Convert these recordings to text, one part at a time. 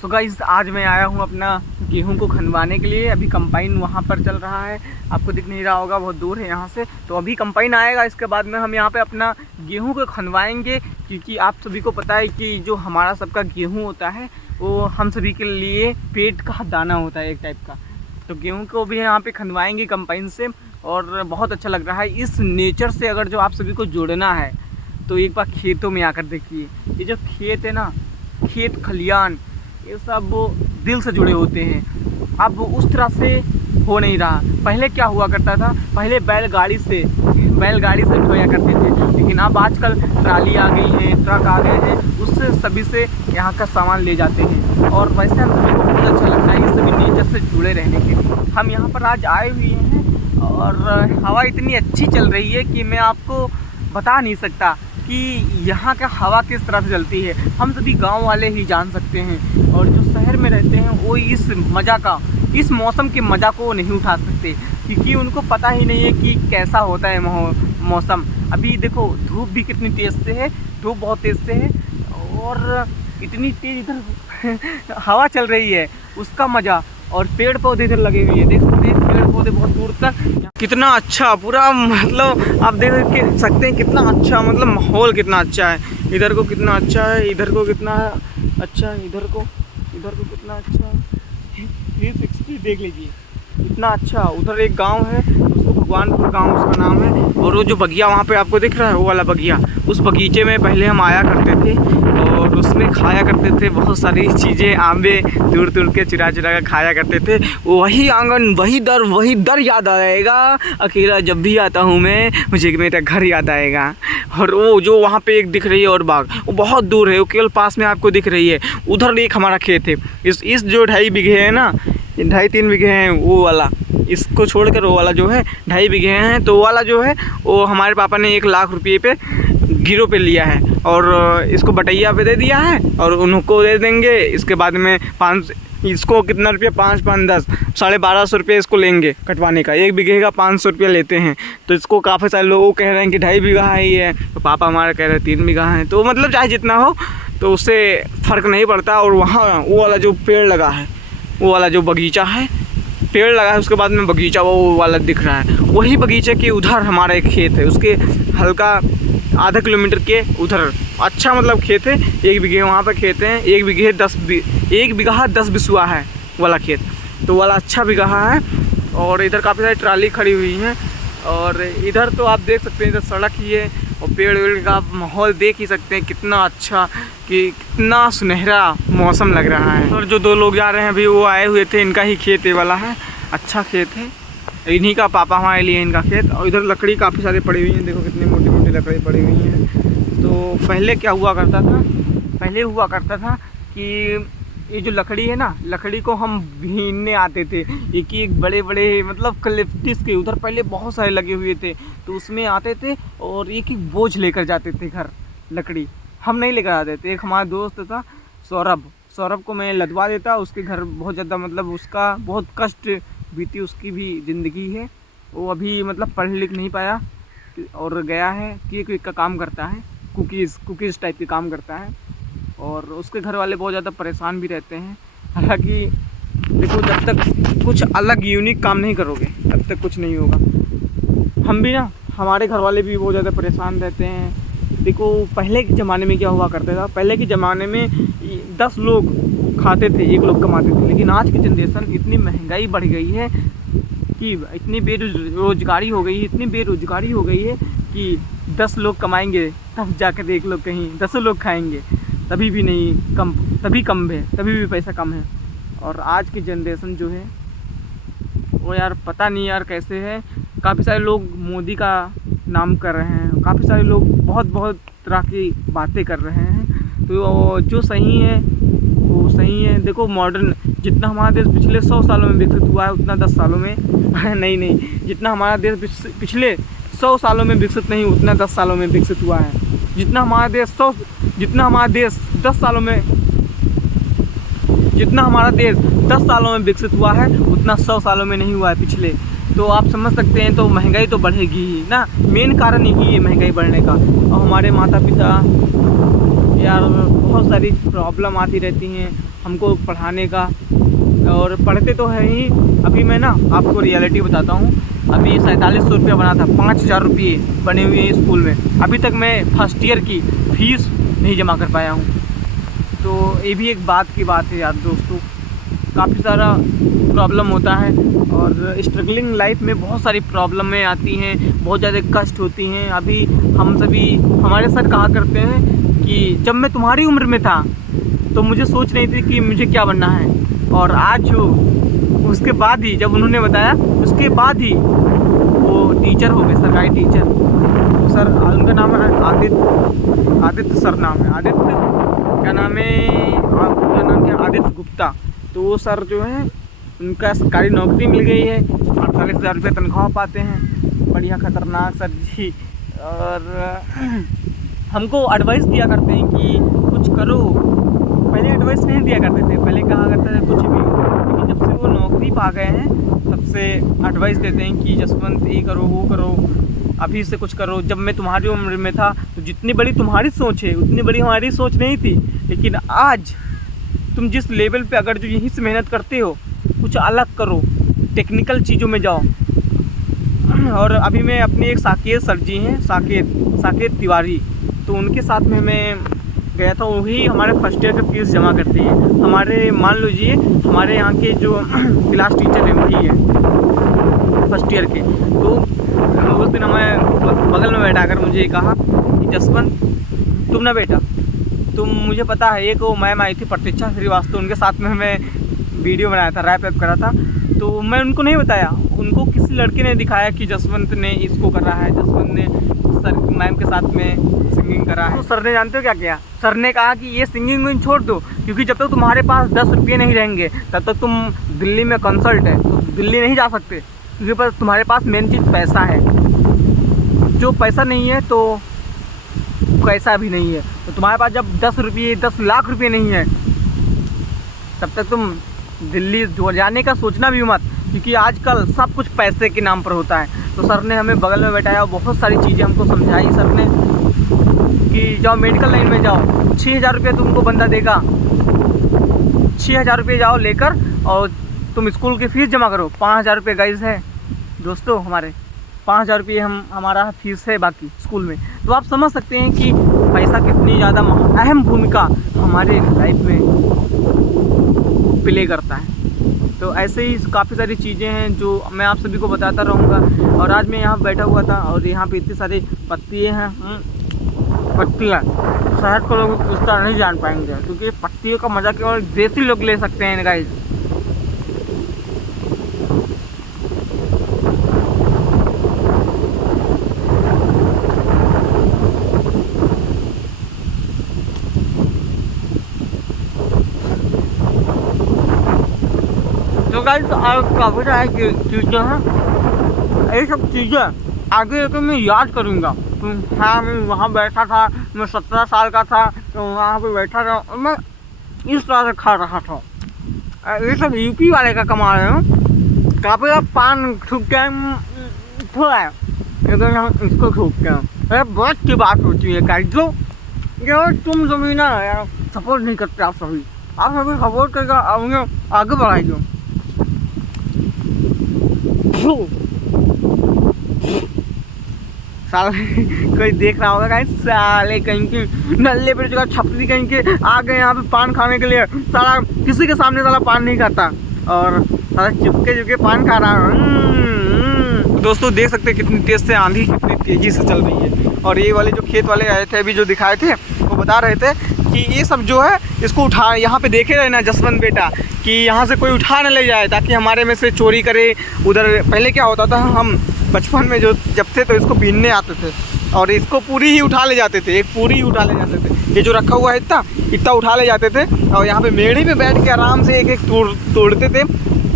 So guys आज मैं आया हूँ अपना गेहूं को खनवाने के लिए। अभी कंपाइन वहाँ पर चल रहा है, आपको दिख नहीं रहा होगा, बहुत दूर है यहाँ से। तो अभी कंपाइन आएगा, इसके बाद में हम यहाँ पे अपना गेहूं को खनवाएंगे, क्योंकि आप सभी को पता है कि जो हमारा सबका गेहूं होता है वो हम सभी के लिए पेट का दाना होता है एक टाइप का। तो गेहूँ को भी यहाँ पर खनवाएँगे कंपाइन से, और बहुत अच्छा लग रहा है। इस नेचर से अगर जो आप सभी को जोड़ना है तो एक बार खेतों में आकर देखिए। ये जो खेत है ना, खेत खलियान, ये सब दिल से जुड़े होते हैं। अब उस तरह से हो नहीं रहा। पहले क्या हुआ करता था, पहले बैलगाड़ी से ढोया करते थे, लेकिन अब आजकल ट्राली आ गई है, ट्रक आ गए हैं, उससे सभी से यहाँ का सामान ले जाते हैं। और वैसे हम सभी को बहुत अच्छा लगता है ये सभी नेचर से जुड़े रहने के लिए। हम यहाँ पर आज आए हुए हैं और हवा इतनी अच्छी चल रही है कि मैं आपको बता नहीं सकता कि यहाँ का हवा किस तरह से चलती है। हम सभी गांव वाले ही जान सकते हैं, और जो शहर में रहते हैं वो इस मौसम के मज़ा को नहीं उठा सकते, क्योंकि उनको पता ही नहीं है कि कैसा होता है मौसम। अभी देखो धूप भी कितनी तेज़ से है, धूप बहुत तेज़ से है, और इतनी तेज़ इधर हवा चल रही है, उसका मज़ा। और पेड़ पौधे इधर लगे हुए हैं, देख सकते हैं पेड़ पौधे बहुत दूर तक। कितना अच्छा पूरा, मतलब आप देख के सकते हैं कितना अच्छा, मतलब माहौल कितना अच्छा है। इधर को कितना अच्छा है, इधर को कितना अच्छा है, इधर को कितना अच्छा है। 360 देख लीजिए इतना अच्छा। उधर एक गांव है, उसको भगवानपुर गांव उसका नाम है। और वो जो बगिया वहाँ पे आपको दिख रहा है, वो वाला बगिया, उस बगीचे में पहले हम आया करते थे और उसमें खाया करते थे बहुत सारी चीज़ें, आंबे दूर दूर के चुरा कर खाया करते थे। वही आंगन, वही दर याद आएगा। अकेला जब भी आता हूँ मैं, मुझे मेरा घर याद आएगा। और वो जो वहाँ पे एक दिख रही है और बाग, वो बहुत दूर है, वो केवल पास में आपको दिख रही है। उधर एक हमारा खेत है, इस जो 2.5 बीघे है ना, 2.5-3 बीघे हैं वो वाला, इसको छोड़कर वो वाला जो है 2.5 बीघे हैं। तो वो वाला जो है वो हमारे पापा ने 1 लाख रुपये पे गिरों पे लिया है, और इसको बटैया पे दे दिया है, और उनको दे देंगे। इसके बाद में इसको कितना रुपया, 5 5 10 1250 रुपये इसको लेंगे कटवाने का। 1 बीघे का 500 रुपया लेते हैं। तो इसको काफ़ी सारे लोग कह रहे हैं कि 2.5 बीघा है ही है, तो पापा हमारे कह रहे हैं 3 बीघा है। तो मतलब चाहे जितना हो तो उससे फ़र्क नहीं पड़ता। और वहाँ वो वाला जो पेड़ लगा है, वो वाला जो बगीचा है, पेड़ लगा है, उसके बाद में बगीचा वो वाला दिख रहा है। वही बगीचे के उधर हमारा एक खेत है, उसके हल्का आधा किलोमीटर के उधर अच्छा मतलब खेत है। 1 बीघे वहाँ पर खेत हैं, 1 बीघा 10 बिस्वा है वाला खेत, तो वाला अच्छा बीघा है। और इधर काफ़ी सारी ट्राली खड़ी हुई हैं, और इधर तो आप देख सकते हैं इधर सड़क ही है, और पेड़ वेड़ का माहौल देख ही सकते हैं कितना अच्छा, कि कितना सुनहरा मौसम लग रहा है। और जो 2 लोग जा रहे हैं अभी, वो आए हुए थे, इनका ही खेत ये वाला है, अच्छा खेत है, इन्हीं का पापा हमारे लिए इनका खेत। और इधर लकड़ी काफ़ी सारी पड़ी हुई हैं, देखो कितनी मोटी मोटी लकड़ी पड़ी हुई हैं। तो पहले क्या हुआ करता था, कि ये जो लकड़ी है ना, लकड़ी को हम बीनने आते थे। एक बड़े बड़े मतलब क्लिफ्टिस के उधर पहले बहुत सारे लगे हुए थे, तो उसमें आते थे और एक बोझ लेकर जाते थे घर। लकड़ी हम नहीं लेकर आते थे, एक हमारा दोस्त था सौरभ को मैं लदवा देता। उसके घर बहुत ज़्यादा, मतलब उसका बहुत कष्ट बीती, उसकी भी ज़िंदगी है। वो अभी मतलब पढ़ लिख नहीं पाया और गया है, केक का काम करता है, कुकीज़ टाइप के काम करता है। और उसके घर वाले बहुत ज़्यादा परेशान भी रहते हैं। हालांकि देखो, जब तक कुछ अलग यूनिक काम नहीं करोगे तब तक कुछ नहीं होगा। हम भी ना, हमारे घर वाले भी बहुत ज़्यादा परेशान रहते हैं। देखो पहले के ज़माने में क्या हुआ करता था, पहले के ज़माने में 10 लोग खाते थे, 1 लोग कमाते थे। लेकिन आज की जनरेशन, इतनी महंगाई बढ़ गई है कि इतनी बेरोजगारी हो गई है कि 10 लोग कमाएंगे तब जाकर 1 लोग, कहीं 10 लोग खाएंगे तभी भी नहीं, तभी कम है, तभी भी पैसा कम है। और आज की जनरेशन जो है वो यार पता नहीं यार कैसे है। काफ़ी सारे लोग मोदी का नाम कर रहे हैं, काफ़ी सारे लोग बहुत तरह की बातें कर रहे हैं। तो जो सही है वो सही है। देखो मॉडर्न, जितना हमारा देश पिछले 100 सालों में विकसित हुआ है, उतना 10 सालों में नहीं, जितना हमारा देश पिछले 100 सालों में विकसित नहीं, उतना 10 सालों में विकसित हुआ है। जितना हमारा देश 10 सालों में विकसित हुआ है, उतना 100 सालों में नहीं हुआ है पिछले। तो आप समझ सकते हैं, तो महंगाई तो बढ़ेगी ही ना, मेन कारण यही है महंगाई बढ़ने का। और हमारे माता पिता यार बहुत सारी प्रॉब्लम आती रहती हैं हमको पढ़ाने का, और पढ़ते तो है ही। अभी मैं ना आपको रियलिटी बताता हूँ। अभी 4700 रुपया बना था, 5000 रुपये बने हुए हैं स्कूल में। अभी तक मैं फर्स्ट ईयर की फ़ीस नहीं जमा कर पाया हूँ। तो ये भी एक बात की बात है यार दोस्तों, काफ़ी सारा प्रॉब्लम होता है, और स्ट्रगलिंग लाइफ में बहुत सारी प्रॉब्लमें आती हैं, बहुत ज़्यादा कष्ट होती हैं। अभी हम सभी, हमारे सर कहा करते हैं कि जब मैं तुम्हारी उम्र में था तो मुझे सोच नहीं थी कि मुझे क्या बनना है, और आज उसके बाद ही जब उन्होंने बताया, उसके बाद ही वो टीचर हो गए, सरकारी टीचर। तो सर, उनका नाम है आदित्य सर नाम है, आदित्य क्या नाम है, उनका नाम क्या, आदित्य गुप्ता। तो वो सर जो है, उनका सरकारी नौकरी मिल गई है, 48,000 रुपये तनख्वाह पाते हैं, बढ़िया खतरनाक सर जी। और हमको एडवाइस दिया करते हैं कि कुछ करो। पहले एडवाइस नहीं दिया करते थे, पहले कहा करते थे कुछ भी, लेकिन जब से वो नौकरी पा गए हैं तब से एडवाइस देते हैं कि जसवंत ये करो वो करो, अभी से कुछ करो। जब मैं तुम्हारी उम्र में था तो जितनी बड़ी तुम्हारी सोच है उतनी बड़ी हमारी सोच नहीं थी, लेकिन आज तुम जिस लेवल पे अगर जो यहीं से मेहनत करते हो, कुछ अलग करो, टेक्निकल चीज़ों में जाओ। और अभी मैं अपने एक साकेत सर जी हैं, साकेत तिवारी, तो उनके साथ में मैं गया था। वही हमारे फर्स्ट ईयर का फीस जमा करते हैं। हमारे मान लीजिए हमारे यहाँ के जो क्लास टीचर हैं वही हैं फर्स्ट ईयर के। तो उस दिन हमें बगल में बैठा कर मुझे कहा कि जसवंत तुम ना बेटा, तुम, मुझे पता है एक वो मैम आई थी प्रतीक्षा श्रीवास्तव, उनके साथ में मैं वीडियो बनाया था, रैप करा था। तो मैं उनको नहीं बताया, उनको किसी लड़के ने दिखाया कि जसवंत ने इसको कर रहा है, जसवंत ने सर मैम के साथ में सिंगिंग करा है। तो सर ने जानते हो क्या किया, सर ने कहा कि ये सिंगिंग छोड़ दो, क्योंकि जब तक तुम्हारे पास 10 रुपये नहीं रहेंगे तब तक तुम, दिल्ली में कंसल्ट है तो दिल्ली नहीं जा सकते, क्योंकि पर तुम्हारे पास मेन चीज़ पैसा है। जो पैसा नहीं है तो पैसा भी नहीं है। तो तुम्हारे पास जब 10 लाख रुपये नहीं है तब तक तुम दिल्ली जाने का सोचना भी मत, क्योंकि आजकल सब कुछ पैसे के नाम पर होता है। तो सर ने हमें बगल में बैठाया और बहुत सारी चीज़ें हमको समझाई सर ने, कि जाओ मेडिकल लाइन में जाओ, 6,000 रुपये तुमको बंदा देगा, 6,000 रुपये जाओ लेकर और तुम स्कूल की फ़ीस जमा करो। 5,000 रुपये गाइस है दोस्तों, हमारे 5,000 रुपये हमारा फीस है बाकी स्कूल में। तो आप समझ सकते हैं कि पैसा कितनी ज़्यादा अहम भूमिका हमारे लाइफ में प्ले करता है। तो ऐसे ही काफ़ी सारी चीज़ें हैं जो मैं आप सभी को बताता रहूँगा। और आज मैं यहाँ बैठा हुआ था और यहाँ पे इतनी सारी पत्तियाँ हैं, पत्तियाँ, शहर को लोग इस तरह नहीं जान पाएंगे, क्योंकि पत्तियों का मज़ा केवल देसी लोग ले सकते हैं गाइस। तो गाइस काफ़ी सारी चीज़ें हैं, ये सब चीज़ें आगे तो मैं याद करूँगा। हाँ, मैं वहाँ बैठा था, मैं 17 साल का था, तो वहाँ पे बैठा था और मैं इस तरह से खा रहा था। ये सब यूपी वाले का कमाल है। काफ़ी पान थूक के थोड़ा है, लेकिन हम इसको थूकते हैं। अरे बहुत की बात होती है गाइस, जो तुम सभी ना यार सपोर्ट नहीं करते, आप सभी सपोर्ट करके आगे बढ़ाइए। साले कोई देख रहा होगा गाइस, साले कहीं के नल्ले पे जगह छपरी कहीं के आ गए यहाँ पे पान खाने के लिए। साला किसी के सामने साला पान नहीं खाता और साला चुपके पान खा रहा है। दोस्तों देख सकते हैं कितनी तेज से आंधी कितनी तेजी से चल रही है। और ये वाले जो खेत वाले आए थे अभी जो दिखाए थे, वो बता रहे थे कि ये सब जो है इसको उठा, यहाँ पे देखे रहे ना जसवंत बेटा, कि यहाँ से कोई उठा न ले जाए ताकि हमारे में से चोरी करे। उधर पहले क्या होता था, हम बचपन में जब थे तो इसको बीनने आते थे और इसको पूरी ही उठा ले जाते थे, एक पूरी ही उठा ले जाते थे। ये जो रखा हुआ है इतना उठा ले जाते थे और यहाँ पे मेढ़ी पे बैठ के आराम से एक तोड़ते थे,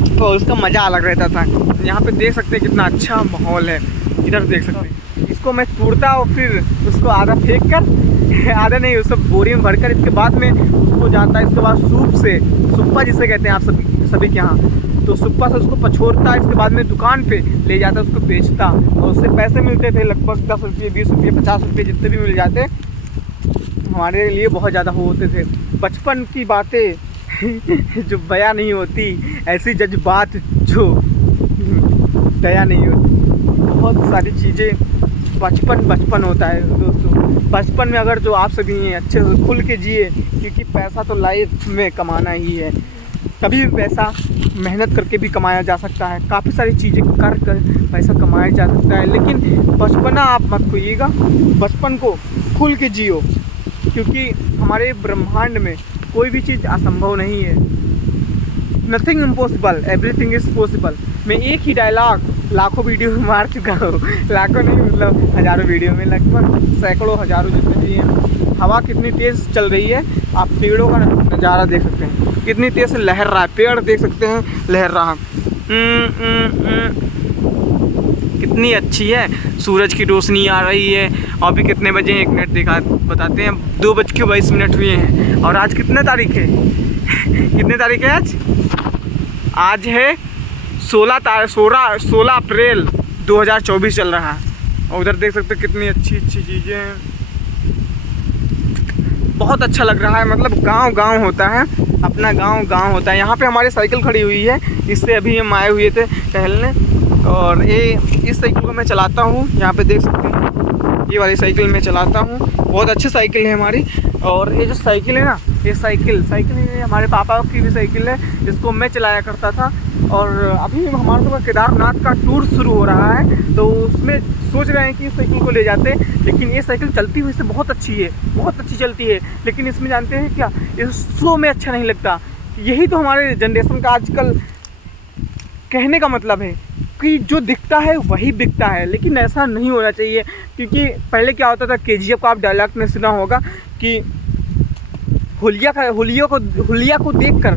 तो उसका मज़ा अलग रहता था। यहाँ पे देख सकते हैं कितना अच्छा माहौल है, इधर देख सकते हैं। इसको मैं तोड़ता और फिर उसको आधा फेंक कर, आधा नहीं, उसको बोरी में भरकर इसके बाद में उसको जाता है। इसके बाद सुप्पा जिसे कहते हैं आप सभी के यहाँ, तो सुप्पा से उसको पछोड़ता, इसके बाद में दुकान पे ले जाता, उसको बेचता और उससे पैसे मिलते थे लगभग 10 रुपये, 20 रुपये, 50 रुपये, जितने भी मिल जाते हमारे लिए बहुत ज़्यादा होते थे। बचपन की बातें जो बयां नहीं होती, ऐसी जज्बात जो दया नहीं होती। बहुत सारी चीज़ें बचपन होता है दोस्तों। बचपन में अगर जो आप सभी हैं अच्छे से खुल के जिए, क्योंकि पैसा तो लाइफ में कमाना ही है। कभी भी पैसा मेहनत करके भी कमाया जा सकता है, काफ़ी सारी चीज़ें कर पैसा कमाया जा सकता है, लेकिन बचपना आप मत खोइएगा। बचपन को खुल के जियो, क्योंकि हमारे ब्रह्मांड में कोई भी चीज़ असंभव नहीं है। Nothing impossible, everything is possible. मैं एक ही डायलॉग लाखों वीडियो में मार चुका हूँ, लाखों नहीं मतलब हज़ारों वीडियो में, लगभग सैकड़ों हज़ारों जितने भी हैं। हवा कितनी तेज़ चल रही है, आप पेड़ों का नज़ारा देख सकते हैं, कितनी तेज़ से लहर रहा है, पेड़ देख सकते हैं लहर रहा। कितनी अच्छी है, सूरज की रोशनी आ रही है। अभी कितने बजे हैं, 1 मिनट दिखा बताते हैं, 2:22 हुए हैं। और आज कितने तारीख है कितने तारीख है आज? आज है 16 अप्रैल 2024 चल रहा है। और उधर देख सकते हैं कितनी अच्छी चीज़ें हैं, बहुत अच्छा लग रहा है। मतलब गांव होता है, अपना गांव होता है। यहाँ पे हमारी साइकिल खड़ी हुई है, इससे अभी हम आए हुए थे टहलने। और इस साइकिल को मैं चलाता हूँ, यहाँ पे देख सकते हैं ये वाली साइकिल मैं चलाता हूँ। बहुत अच्छी साइकिल है हमारी। और ये जो साइकिल है ना, ये साइकिल हमारे पापा की भी साइकिल है, इसको मैं चलाया करता था। और अभी हमारे तो केदारनाथ का टूर शुरू हो रहा है, तो उसमें सोच रहे हैं कि इस साइकिल को ले जाते। लेकिन ये साइकिल चलती हुई से बहुत अच्छी है, बहुत अच्छी चलती है, लेकिन इसमें जानते हैं क्या, इस शो में अच्छा नहीं लगता। यही तो हमारे जनरेशन का आजकल कहने का मतलब है कि जो दिखता है वही बिकता है, लेकिन ऐसा नहीं होना चाहिए। क्योंकि पहले क्या होता था, KGF का आप डायलॉग में सुना होगा कि हुलिया को देखकर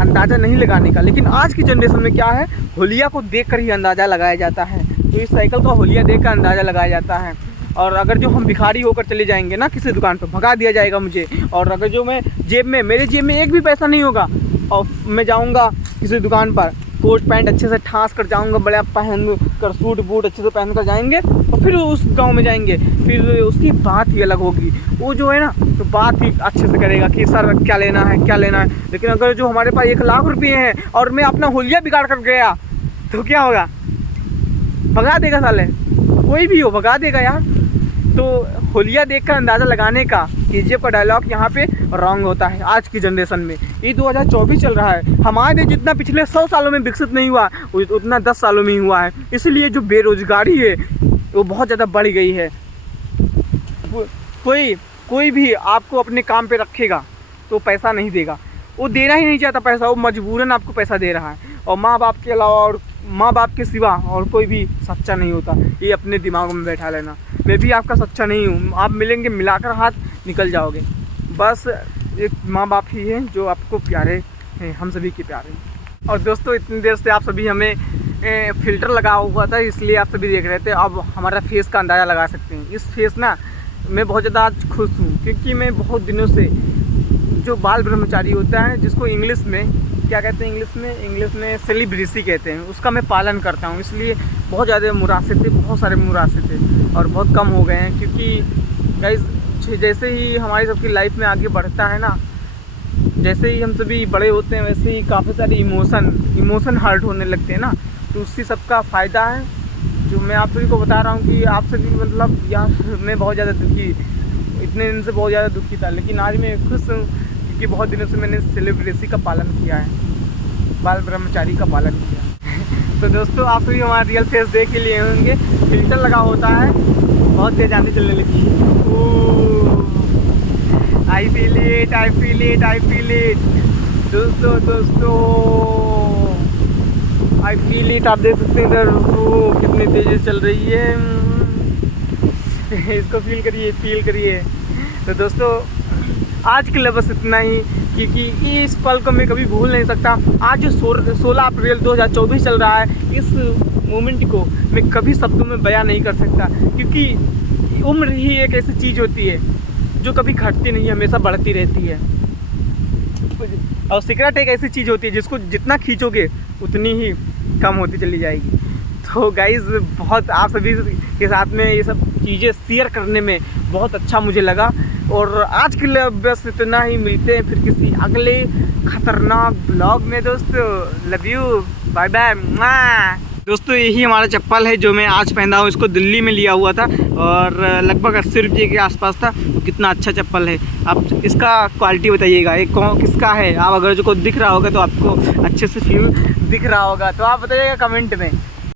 अंदाज़ा नहीं लगाने का, लेकिन आज की जनरेशन में क्या है, हुलिया को देखकर ही अंदाज़ा लगाया जाता है। तो इस साइकिल का हुलिया देखकर अंदाज़ा लगाया जाता है। और अगर जो हम भिखारी होकर चले जाएंगे ना किसी दुकान पर, भगा दिया जाएगा मुझे। और अगर जो मेरे जेब में एक भी पैसा नहीं होगा, और मैं जाऊँगा किसी दुकान पर, कोट पैंट अच्छे से ठास कर जाऊँगा, बड़ा पहन कर, सूट बूट अच्छे से पहन कर जाएंगे, और फिर उस गांव में जाएंगे, फिर उसकी बात ही अलग होगी। वो जो है ना, तो बात ही अच्छे से करेगा कि सर क्या लेना है। लेकिन अगर जो हमारे पास 1 लाख रुपये हैं और मैं अपना हुलिया बिगाड़ कर गया, तो क्या होगा? भगा देगा साले, कोई भी हो भगा देगा यार। तो हुलिया देखकर अंदाज़ा लगाने का KGF का डायलॉग यहाँ पे रॉन्ग होता है आज की जनरेशन में। ये 2024 चल रहा है, हमारे देश जितना पिछले 100 सालों में विकसित नहीं हुआ, उतना 10 सालों में ही हुआ है। इसलिए जो बेरोजगारी है वो बहुत ज़्यादा बढ़ गई है। कोई भी आपको अपने काम पे रखेगा तो पैसा नहीं देगा, वो देना ही नहीं चाहता पैसा, वो मजबूरन आपको पैसा दे रहा है। और माँ बाप के अलावा और माँ बाप के सिवा और कोई भी सच्चा नहीं होता, ये अपने दिमाग में बैठा लेना। मैं भी आपका सच्चा नहीं हूँ, आप मिलेंगे मिलाकर हाथ निकल जाओगे। बस एक माँ बाप ही हैं जो आपको प्यारे हैं, हम सभी के प्यारे हैं। और दोस्तों इतनी देर से आप सभी हमें फ़िल्टर लगा हुआ था, इसलिए आप सभी देख रहे थे। अब हमारा फेस का अंदाज़ा लगा सकते हैं। इस फेस ना मैं बहुत ज़्यादा आज खुश हूँ, क्योंकि मैं बहुत दिनों से जो बाल ब्रह्मचारी होता है, जिसको इंग्लिश में क्या कहते हैं, इंग्लिश में सेलिब्रेसी कहते हैं, उसका मैं पालन करता हूँ। इसलिए बहुत ज़्यादा मुरासे थे, बहुत सारे मुरासे थे, और बहुत कम हो गए हैं। क्योंकि गाइस जैसे ही हमारी सबकी लाइफ में आगे बढ़ता है ना, जैसे ही हम सभी बड़े होते हैं, वैसे ही काफ़ी सारे इमोशन हर्ट होने लगते हैं ना, तो उससे सबका फ़ायदा है जो मैं आप सभी को बता रहा हूँ। कि आप सभी मतलब यार मैं बहुत ज़्यादा दुखी, इतने दिन से बहुत ज़्यादा दुखी था, लेकिन आज मैं खुश हूँ क्योंकि बहुत दिनों से मैंने सेलिब्रेसी का पालन किया है, बाल ब्रह्मचारी का पालन किया। तो दोस्तों आप सभी हमारा रियल फेस देख के लिए होंगे, फिल्टर लगा होता है, बहुत तेज आंधी चलने लगी है। आई फील इट दोस्तों आई फील इट। आप देख सकते हैं इधर कितनी तेज़ी चल रही है, इसको फील करिए। तो दोस्तों आज के लिए बस इतना ही, क्योंकि इस पल को मैं कभी भूल नहीं सकता। आज 16 अप्रैल 2024 चल रहा है, इस मोमेंट को मैं कभी शब्दों में बयां नहीं कर सकता। क्योंकि उम्र ही एक ऐसी चीज़ होती है जो कभी घटती नहीं, हमेशा बढ़ती रहती है। और सिगरेट एक ऐसी चीज़ होती है जिसको जितना खींचोगे उतनी ही कम होती चली जाएगी। तो गाइज़ बहुत आप सभी के साथ में ये सब चीज़ें शेयर करने में बहुत अच्छा मुझे लगा। और आज के लिए बस इतना ही, मिलते हैं फिर किसी अगले खतरनाक ब्लॉग में दोस्तों। Love you, bye bye. दोस्तों यही हमारा चप्पल है जो मैं आज पहना हूँ। इसको दिल्ली में लिया हुआ था और लगभग 80 रुपये के आसपास था। कितना अच्छा चप्पल है। आप इसका क्वालिटी बताइएगा, ये किसका है। आप अगर जो को दिख रहा होगा तो आपको अच्छे से फील दिख रहा होगा तो आप बताइएगा कमेंट में।